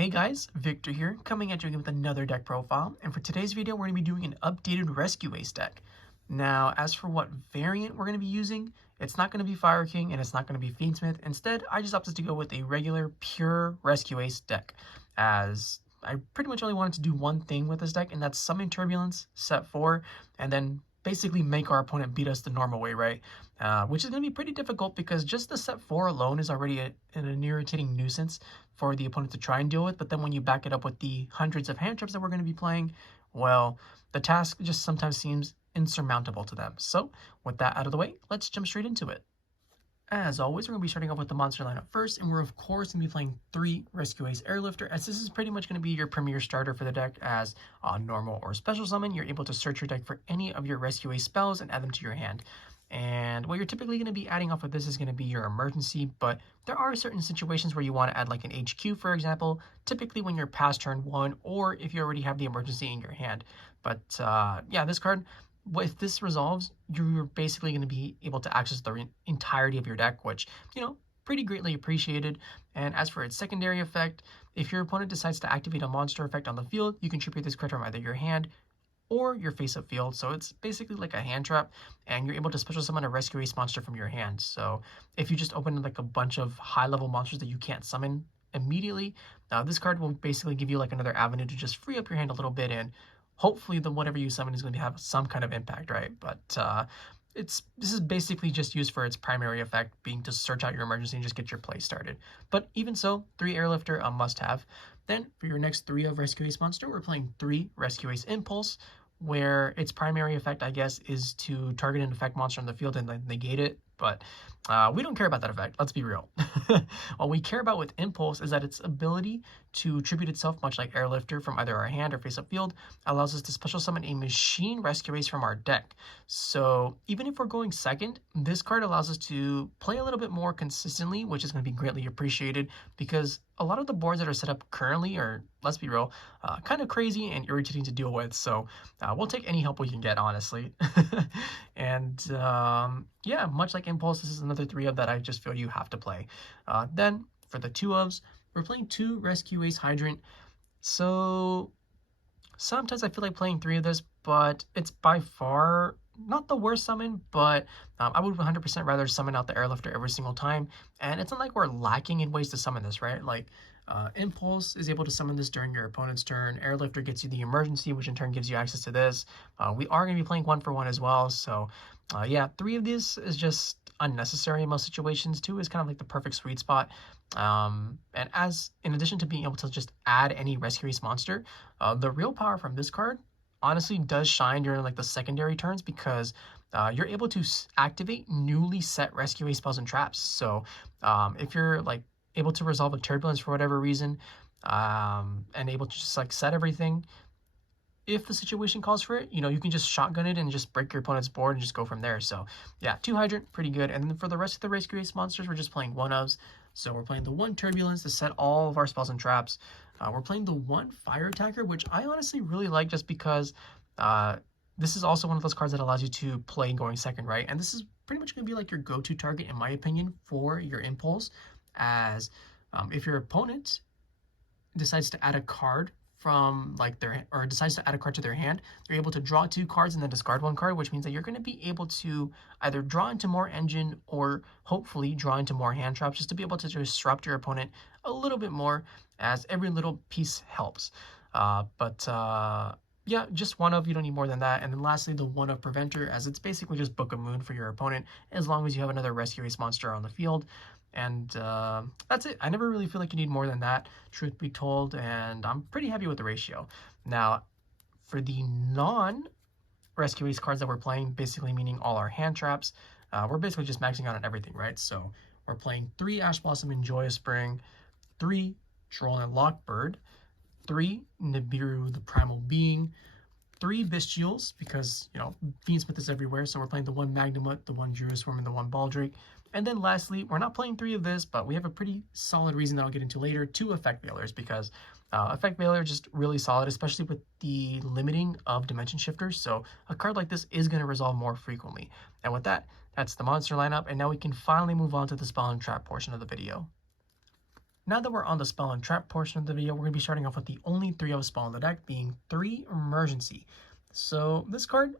Hey guys, Victor here, coming at you again with another deck profile, and for today's video we're going to be doing an updated Reacue-Ace deck. Now, as for what variant we're going to be using, it's not going to be Fire King and it's not going to be Fiendsmith. Instead, I just opted to go with a regular, pure Reacue-Ace deck, as I pretty much only wanted to do one thing with this deck, and that's summon Turbulence, set 4, and then basically make our opponent beat us the normal way, right? Which is going to be pretty difficult because just the set 4 alone is already an irritating nuisance for the opponent to try and deal with. But then when you back it up with the hundreds of hand traps that we're going to be playing, well, the task just sometimes seems insurmountable to them. So with that out of the way, let's jump straight into it. As always, we're going to be starting off with the monster lineup first, and we're of course going to be playing 3 Reacue-Ace Airlifter, as this is pretty much going to be your premier starter for the deck. As on normal or special summon, you're able to search your deck for any of your Reacue-Ace spells and add them to your hand. And what you're typically going to be adding off of this is going to be your emergency, but there are certain situations where you want to add like an HQ, for example, typically when you're past turn 1, or if you already have the emergency in your hand. But yeah, this card, if this resolves, you're basically going to be able to access the entirety of your deck, which, you know, pretty greatly appreciated. And as for its secondary effect, if your opponent decides to activate a monster effect on the field, you can tribute this card from either your hand or your face-up field. So it's basically like a hand trap, and you're able to special summon a Reacue-Ace monster from your hand. So if you just open like a bunch of high-level monsters that you can't summon immediately, this card will basically give you like another avenue to just free up your hand a little bit, and hopefully the whatever you summon is going to have some kind of impact, right? But this is basically just used for its primary effect, being to search out your emergency and just get your play started. But even so, 3 Airlifter, a must-have. Then for your next 3 of Reacue-Ace monster, we're playing 3 Reacue-Ace Impulse, where its primary effect, I guess, is to target an effect monster on the field and then negate it. But we don't care about that effect, let's be real. What we care about with Impulse is that its ability to tribute itself, much like Airlifter, from either our hand or face-up field, allows us to special summon a machine Reacue-Ace from our deck. So even if we're going second, this card allows us to play a little bit more consistently, which is going to be greatly appreciated, because a lot of the boards that are set up currently are, let's be real, kind of crazy and irritating to deal with. So we'll take any help we can get, honestly. And yeah, much like Impulse, this is another 3 of that I just feel you have to play. Then for the 2 ofs, we're playing 2 Reacue-Ace Hydrant. So sometimes I feel like playing 3 of this, but it's by far not the worst summon, but I would 100% rather summon out the Airlifter every single time. And it's not like we're lacking in ways to summon this, right? Like Impulse is able to summon this during your opponent's turn. Airlifter gets you the emergency, which in turn gives you access to this. We are going to be playing 1 for 1 as well. So yeah, 3 of these is just unnecessary in most situations. 2 is kind of like the perfect sweet spot. And as in addition to being able to just add any Reacue-Ace monster, the real power from this card honestly does shine during like the secondary turns, because you're able to activate newly set Reacue-Ace spells and traps. So if you're like able to resolve a Turbulence for whatever reason, and able to just like set everything, if the situation calls for it, you know, you can just shotgun it and just break your opponent's board and just go from there. So yeah, 2 Hydrant, pretty good. And then for the rest of the Reacue-Ace monsters, we're just playing 1 ofs. So we're playing the 1 Turbulence to set all of our spells and traps. We're playing the 1 Fire Attacker, which I honestly really like, just because this is also one of those cards that allows you to play going second, right? And this is pretty much going to be like your go-to target, in my opinion, for your Impulse, as if your opponent decides to add a card from like decides to add a card to their hand, they're able to draw 2 cards and then discard 1 card, which means that you're going to be able to either draw into more engine or hopefully draw into more hand traps, just to be able to disrupt your opponent a little bit more, as every little piece helps. Yeah, just 1 of, you don't need more than that. And then lastly, the 1 of Preventer, as it's basically just Book of Moon for your opponent, as long as you have another Reacue-Ace monster on the field. And that's it. I never really feel like you need more than that, truth be told, and I'm pretty happy with the ratio. Now, for the non-Reacue-Ace cards that we're playing, basically meaning all our hand traps, we're basically just maxing out on everything, right? So we're playing 3 Ash Blossom and Joyous Spring, 3 Droll and Lockbird, 3 Nibiru, the Primal Being, 3 Bystials, because, you know, Fiendsmith is everywhere, so we're playing the 1 Magnamhut, the 1 Druiswurm, and the 1 Baldrake. And then lastly, we're not playing 3 of this, but we have a pretty solid reason that I'll get into later, 2 Effect Veilers, because Effect Veiler is just really solid, especially with the limiting of Dimension Shifters. So a card like this is going to resolve more frequently. And with that, that's the monster lineup, and now we can finally move on to the spell and trap portion of the video. Now that we're on the spell and trap portion of the video, we're going to be starting off with the only 3-of spell in the deck, being 3 Emergency. So this card,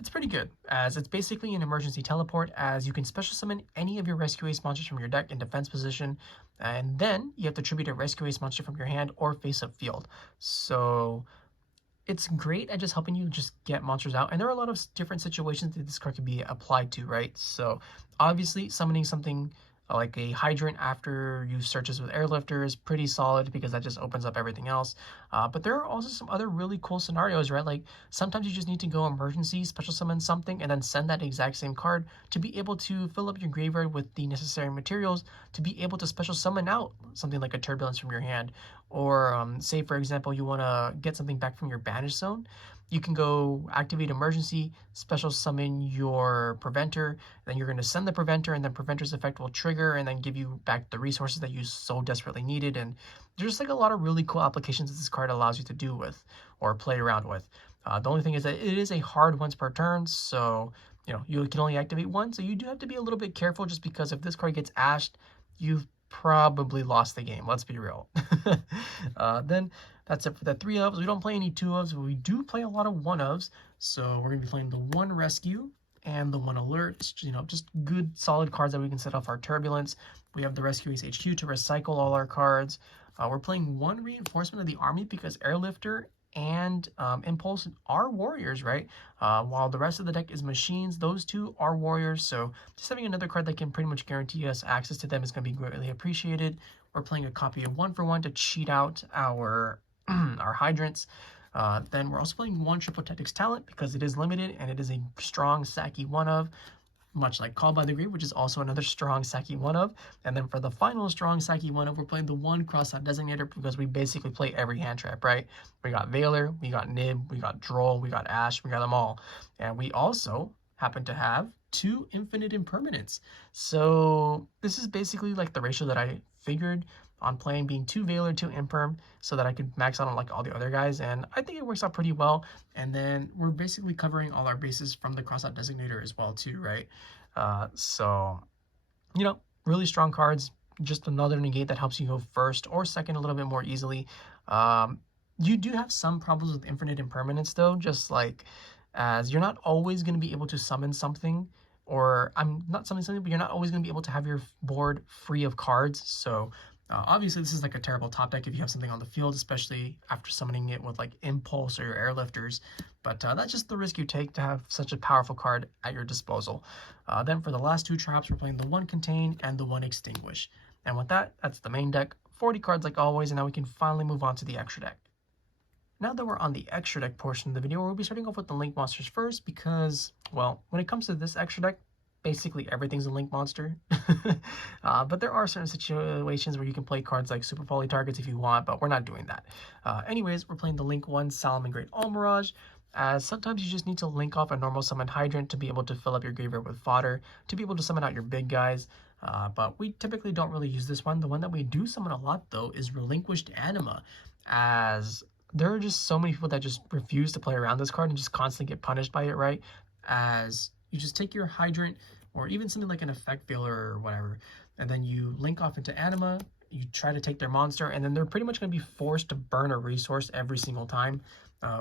it's pretty good, as it's basically an emergency teleport, as you can special summon any of your Rescue-Ace monsters from your deck in defense position, and then you have to tribute a Rescue-Ace monster from your hand or face-up field. So it's great at just helping you just get monsters out, and there are a lot of different situations that this card can be applied to, right? So obviously summoning something like a Hydrant after you searches with Airlifter is pretty solid because that just opens up everything else. But there are also some other really cool scenarios, right? Like sometimes you just need to go emergency, special summon something, and then send that exact same card to be able to fill up your graveyard with the necessary materials to be able to special summon out something like a Turbulence from your hand. Or say, for example, you want to get something back from your Banish Zone. You can go activate emergency, special summon your Preventer, then you're going to send the Preventer, and then Preventer's effect will trigger and then give you back the resources that you so desperately needed. And there's like a lot of really cool applications that this card allows you to do with or play around with. The only thing is that it is a hard once per turn, so you can only activate one, so you do have to be a little bit careful, just because if this card gets ashed, you've probably lost the game, let's be real. Then that's it for the 3-ofs. We don't play any 2-ofs, but we do play a lot of 1-ofs. So we're going to be playing the 1 Rescue and the 1 Alert. Just good, solid cards that we can set off our Turbulence. We have the Rescue-Ace HQ to recycle all our cards. We're playing 1 Reinforcement of the Army because Airlifter and Impulse are warriors, right? While the rest of the deck is machines, those two are warriors. So just having another card that can pretty much guarantee us access to them is going to be greatly appreciated. We're playing a copy of 1-for-1 to cheat out our our Hydrants. Then we're also playing 1 Triple Tactics Talent because it is limited and it is a strong Saki 1-of, much like Called by the Grave, which is also another strong Saki 1-of. And then for the final strong Saki 1-of, we're playing the 1 Crossout Designator because we basically play every hand trap, right? We got Veiler, we got Nib, we got Droll, we got Ash, we got them all. And we also happen to have 2 Infinite Impermanence. So this is basically like the ratio that I figured on playing, being 2 Veiler, 2 Imperm, so that I could max out on like all the other guys, and I think it works out pretty well. And then we're basically covering all our bases from the Crossout Designator as well too, right? So really strong cards. Just another negate that helps you go first or second a little bit more easily. You do have some problems with Infinite Impermanence though, just like as you're not always going to be able to summon something, or I'm not summoning something, but you're not always going to be able to have your board free of cards. So obviously this is like a terrible top deck if you have something on the field, especially after summoning it with like Impulse or your Airlifters. But that's just the risk you take to have such a powerful card at your disposal. Then for the last 2 traps, we're playing the 1 Contain and the 1 Extinguish. And with that, that's the main deck. 40 cards like always, and now we can finally move on to the extra deck. Now that we're on the extra deck portion of the video, we'll be starting off with the Link monsters first because, well, when it comes to this extra deck, basically everything's a Link monster. But there are certain situations where you can play cards like Super Poly Targets if you want, but we're not doing that. Anyways, we're playing the Link 1 Salamangreat Almiraj, as sometimes you just need to link off a normal summoned Hydrant to be able to fill up your graveyard with fodder, to be able to summon out your big guys. But we typically don't really use this one. The one that we do summon a lot, though, is Relinquished Anima, as there are just so many people that just refuse to play around this card and just constantly get punished by it, right? As you just take your Hydrant, or even something like an Effect Veiler or whatever, and then you link off into Anima, you try to take their monster, and then they're pretty much going to be forced to burn a resource every single time,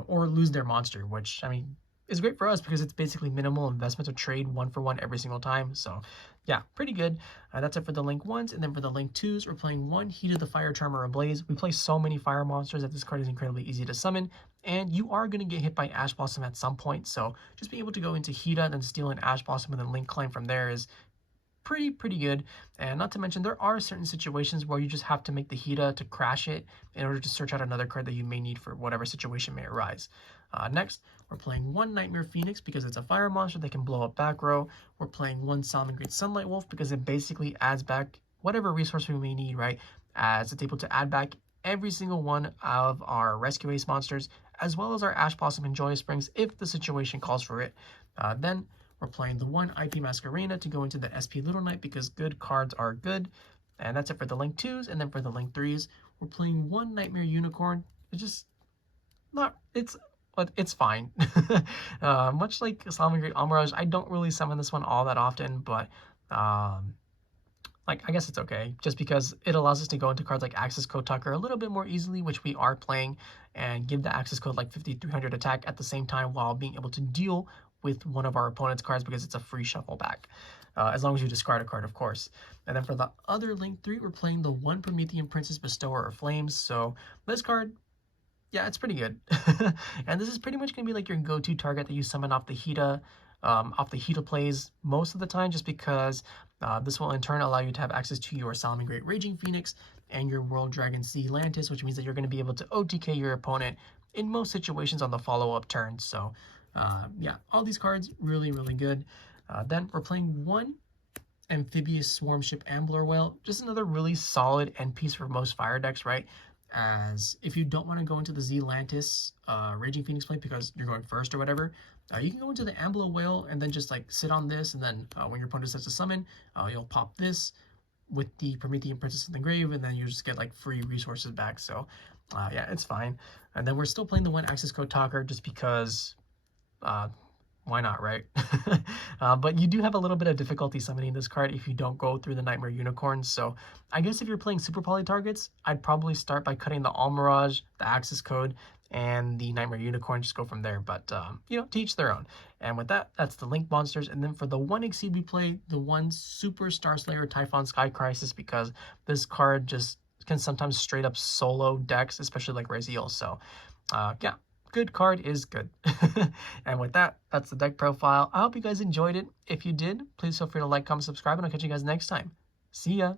or lose their monster, which, I mean, is great for us because it's basically minimal investment to trade 1-for-1 every single time. So yeah, pretty good. That's it for the Link 1s. And then for the Link 2s, we're playing 1 Hiita the Fire Charmer Ablaze. We play so many fire monsters that this card is incredibly easy to summon, and you are going to get hit by Ash Blossom at some point. So just being able to go into Hiita and then steal an Ash Blossom and then Link climb from there is pretty good. And not to mention, there are certain situations where you just have to make the Hiita to crash it in order to search out another card that you may need for whatever situation may arise. Next, we're playing 1 Knightmare Phoenix because it's a fire monster that can blow up back row. We're playing 1 Salamangreat Sunlight Wolf because it basically adds back whatever resource we may need, right? As it's able to add back every single one of our Rescue-Ace monsters, as well as our Ash Blossom and Joyous Springs if the situation calls for it. Then we're playing the 1 IP Masquerena to go into the SP Little Knight because good cards are good. And that's it for the Link 2s. And then for the Link 3s, we're playing 1 Knightmare Unicorn. It's just not, it's fine. Much like Salamangreat Almiraj, I don't really summon this one all that often, but like like, I guess it's okay, just because it allows us to go into cards like Access Code Talker a little bit more easily, which we are playing, and give the access code like 5300 attack at the same time while being able to deal with one of our opponent's cards because it's a free shuffle back. As long as you discard a card, of course. And then for the other Link 3, we're playing the 1 Promethean Princess Bestower of Flames. So this card, yeah, it's pretty good. And this is pretty much going to be like your go-to target that you summon off the Hiita plays most of the time, just because this will in turn allow you to have access to your Salamangreat Raging Phoenix and your World Dragon Sea Lantis, which means that you're going to be able to OTK your opponent in most situations on the follow-up turn. So yeah, all these cards really, really good. Then we're playing 1 Amphibious Swarm Ship Ambler Whale, just another really solid end piece for most fire decks, right? As if you don't want to go into the Zealantis Raging Phoenix play because you're going first or whatever, you can go into the Ambler Whale and then just like sit on this, and then when your opponent sets a summon, you'll pop this with the Promethean Princess in the grave, and then you just get like free resources back. So yeah, it's fine. And then we're still playing the 1 Access Code Talker just because why not, right? But you do have a little bit of difficulty summoning this card if you don't go through the Knightmare Unicorns. So I guess if you're playing Super Poly targets, I'd probably start by cutting the almiraj, the access code, and the Knightmare Unicorn. Just go from there. But, you know, to each their own. And with that, that's the Link monsters. And then for the 1 Exceed, we play the 1 Super Star Slayer Typhon Sky Crisis, because this card just can sometimes straight up solo decks, especially like Reziel. So, yeah. Good card is good. And with that, that's the deck profile. I hope you guys enjoyed it. If you did, please feel free to like, comment, subscribe, and I'll catch you guys next time. See ya!